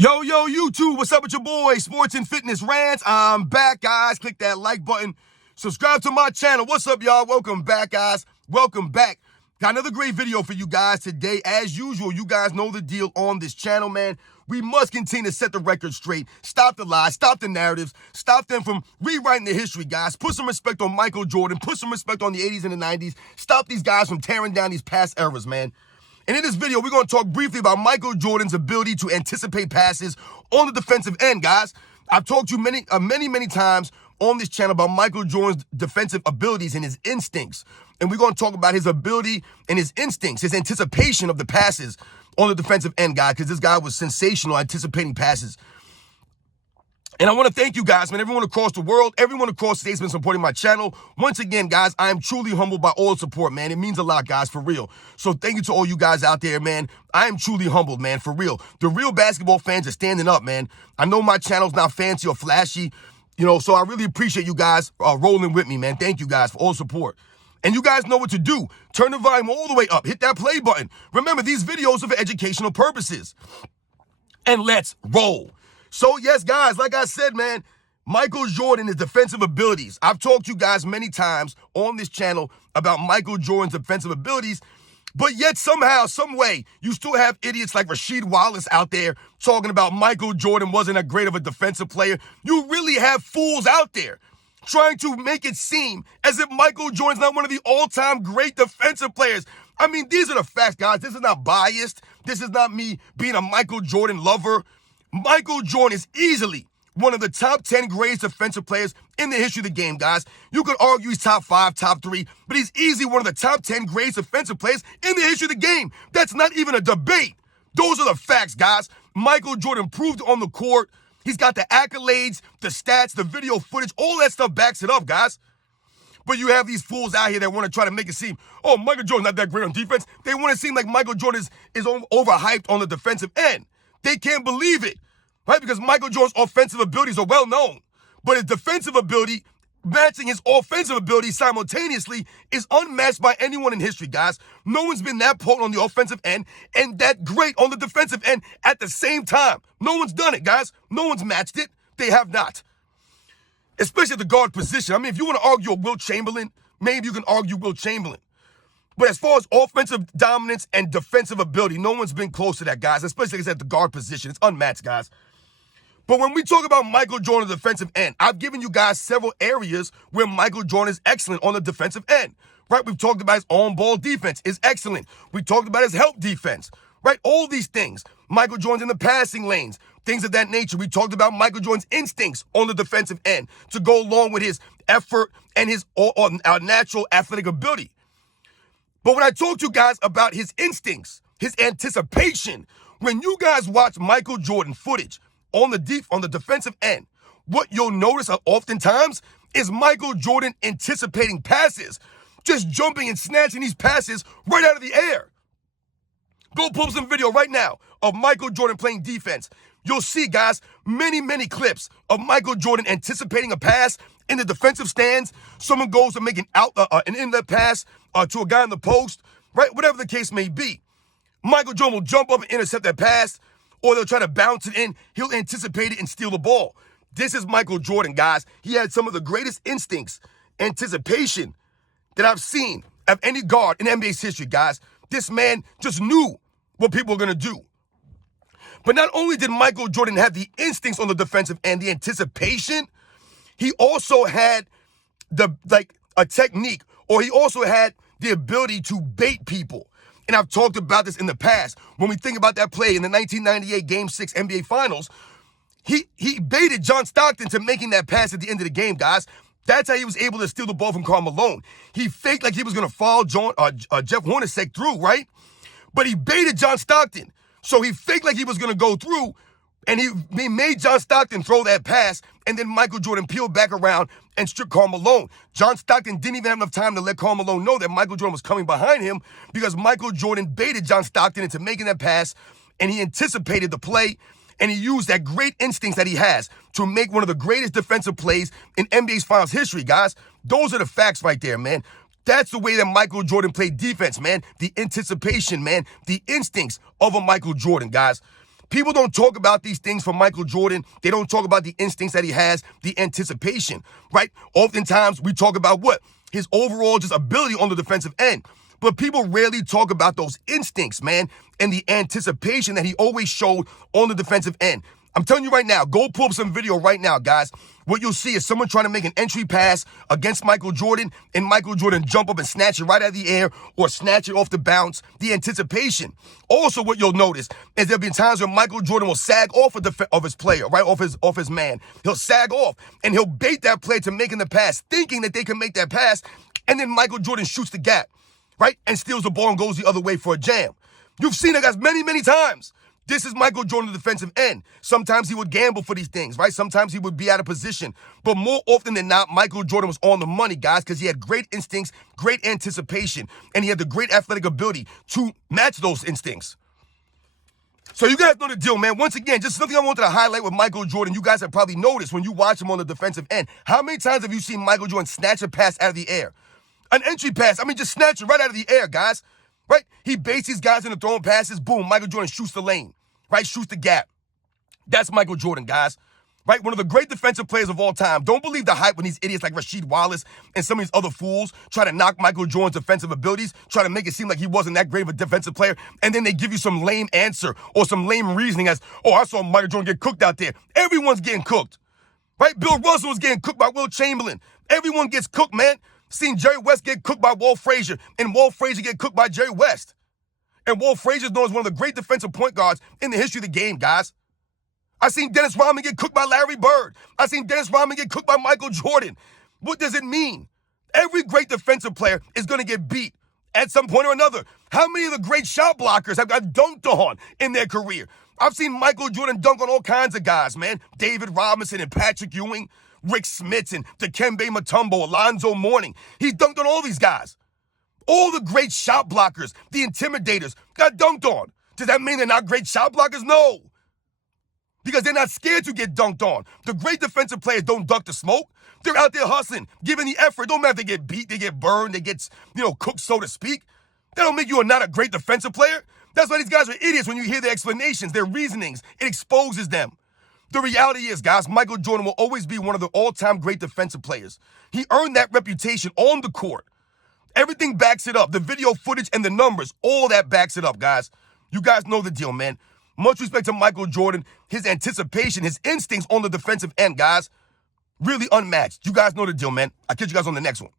Yo, YouTube, what's up with your boy, Sports and Fitness Rants? I'm back, guys. Click that like button. Subscribe to my channel. What's up, y'all? Welcome back, guys. Welcome back. Got another great video for you guys today. As usual, you guys know the deal on this channel, man. We must continue to set the record straight. Stop the lies, stop the narratives, stop them from rewriting the history, guys. Put some respect on Michael Jordan. Put some respect on the 80s and the 90s. Stop these guys from tearing down these past eras, man. And in this video, we're going to talk briefly about Michael Jordan's ability to anticipate passes on the defensive end, guys. I've talked to you many times on this channel about Michael Jordan's defensive abilities and his instincts. And we're going to talk about his ability and his instincts, his anticipation of the passes on the defensive end, guy, because this guy was sensational anticipating passes. And I want to thank you guys, man, everyone across the world, everyone across the states been supporting my channel. Once again, guys, I am truly humbled by all the support, man. It means a lot, guys, for real. So thank you to all you guys out there, man. I am truly humbled, man, for real. The real basketball fans are standing up, man. I know my channel's not fancy or flashy, so I really appreciate you guys rolling with me, man. Thank you guys for all the support. And you guys know what to do. Turn the volume all the way up. Hit that play button. Remember, these videos are for educational purposes. And let's roll. So, yes, guys, like I said, man, Michael Jordan, his defensive abilities. I've talked to you guys many times on this channel about Michael Jordan's defensive abilities, but yet somehow, some way, you still have idiots like Rasheed Wallace out there talking about Michael Jordan wasn't a great of a defensive player. You really have fools out there trying to make it seem as if Michael Jordan's not one of the all-time great defensive players. I mean, these are the facts, guys. This is not biased. This is not me being a Michael Jordan lover. Michael Jordan is easily one of the top 10 greatest defensive players in the history of the game, guys. You could argue he's top 5, top 3, but he's easily one of the top 10 greatest defensive players in the history of the game. That's not even a debate. Those are the facts, guys. Michael Jordan proved on the court. He's got the accolades, the stats, the video footage, all that stuff backs it up, guys. But you have these fools out here that want to try to make it seem, oh, Michael Jordan's not that great on defense. They want to seem like Michael Jordan is overhyped on the defensive end. They can't believe it, right? Because Michael Jordan's offensive abilities are well known, but his defensive ability, matching his offensive ability simultaneously, is unmatched by anyone in history, guys. No one's been that potent on the offensive end and that great on the defensive end at the same time. No one's done it, guys. No one's matched it. They have not. Especially at the guard position. I mean, if you want to argue Wilt Chamberlain, maybe you can argue Wilt Chamberlain. But as far as offensive dominance and defensive ability, no one's been close to that, guys, especially like I said, at the guard position. It's unmatched, guys. But when we talk about Michael Jordan on the defensive end, I've given you guys several areas where Michael Jordan is excellent on the defensive end, right? We've talked about his on-ball defense is excellent. We talked about his help defense, right? All these things. Michael Jordan's in the passing lanes, things of that nature. We talked about Michael Jordan's instincts on the defensive end to go along with his effort and his natural athletic ability. But when I talk to you guys about his instincts, his anticipation, when you guys watch Michael Jordan footage on the defensive end, what you'll notice oftentimes is Michael Jordan anticipating passes, just jumping and snatching these passes right out of the air. Go pull up some video right now of Michael Jordan playing defense. You'll see, guys, many clips of Michael Jordan anticipating a pass in the defensive stands. Someone goes to make an inlet pass to a guy in the post, right? Whatever the case may be. Michael Jordan will jump up and intercept that pass, or they'll try to bounce it in. He'll anticipate it and steal the ball. This is Michael Jordan, guys. He had some of the greatest instincts, anticipation that I've seen of any guard in NBA's history, guys. This man just knew what people were going to do. But not only did Michael Jordan have the instincts on the defensive end, the anticipation, he also had a technique, or he also had the ability to bait people. And I've talked about this in the past. When we think about that play in the 1998 Game 6 NBA Finals, he baited John Stockton to making that pass at the end of the game, guys. That's how he was able to steal the ball from Karl Malone. He faked like he was going to follow Jeff Hornacek through, right? But he baited John Stockton. So he faked like he was going to go through, and he made John Stockton throw that pass, and then Michael Jordan peeled back around and stripped Karl Malone. John Stockton didn't even have enough time to let Karl Malone know that Michael Jordan was coming behind him because Michael Jordan baited John Stockton into making that pass, and he anticipated the play, and he used that great instincts that he has to make one of the greatest defensive plays in NBA's finals history, guys. Those are the facts right there, man. That's the way that Michael Jordan played defense, man. The anticipation, man. The instincts of a Michael Jordan, guys. People don't talk about these things for Michael Jordan. They don't talk about the instincts that he has, the anticipation, right? Oftentimes, we talk about what? His overall just ability on the defensive end. But people rarely talk about those instincts, man, and the anticipation that he always showed on the defensive end. I'm telling you right now, go pull up some video right now, guys. What you'll see is someone trying to make an entry pass against Michael Jordan, and Michael Jordan jump up and snatch it right out of the air or snatch it off the bounce, the anticipation. Also, what you'll notice is there'll be times where Michael Jordan will sag off of his player, right, off his man. He'll sag off, and he'll bait that player to making the pass, thinking that they can make that pass, and then Michael Jordan shoots the gap, right, and steals the ball and goes the other way for a jam. You've seen it, guys, many, many times. This is Michael Jordan, the defensive end. Sometimes he would gamble for these things, right? Sometimes he would be out of position. But more often than not, Michael Jordan was on the money, guys, because he had great instincts, great anticipation, and he had the great athletic ability to match those instincts. So you guys know the deal, man. Once again, just something I wanted to highlight with Michael Jordan. You guys have probably noticed when you watch him on the defensive end. How many times have you seen Michael Jordan snatch a pass out of the air? An entry pass. I mean, just snatch it right out of the air, guys. Right? He baits these guys into throwing passes. Boom, Michael Jordan shoots the lane. Right? Shoots the gap. That's Michael Jordan, guys. Right? One of the great defensive players of all time. Don't believe the hype when these idiots like Rasheed Wallace and some of these other fools try to knock Michael Jordan's defensive abilities, try to make it seem like he wasn't that great of a defensive player, and then they give you some lame answer or some lame reasoning as, oh, I saw Michael Jordan get cooked out there. Everyone's getting cooked. Right? Bill Russell was getting cooked by Will Chamberlain. Everyone gets cooked, man. Seen Jerry West get cooked by Walt Frazier, and Walt Frazier get cooked by Jerry West. And Walt Frazier is known as one of the great defensive point guards in the history of the game, guys. I seen Dennis Rodman get cooked by Larry Bird. I seen Dennis Rodman get cooked by Michael Jordan. What does it mean? Every great defensive player is going to get beat at some point or another. How many of the great shot blockers have got dunked on in their career? I've seen Michael Jordan dunk on all kinds of guys, man. David Robinson and Patrick Ewing, Rick Smits and Dikembe Mutombo, Alonzo Mourning. He's dunked on all these guys. All the great shot blockers, the intimidators, got dunked on. Does that mean they're not great shot blockers? No. Because they're not scared to get dunked on. The great defensive players don't duck the smoke. They're out there hustling, giving the effort. Don't matter if they get beat, they get burned, they get, cooked, so to speak. That don't make you not a great defensive player. That's why these guys are idiots when you hear their explanations, their reasonings. It exposes them. The reality is, guys, Michael Jordan will always be one of the all-time great defensive players. He earned that reputation on the court. Everything backs it up. The video footage and the numbers, all that backs it up, guys. You guys know the deal, man. Much respect to Michael Jordan, his anticipation, his instincts on the defensive end, guys. Really unmatched. You guys know the deal, man. I'll catch you guys on the next one.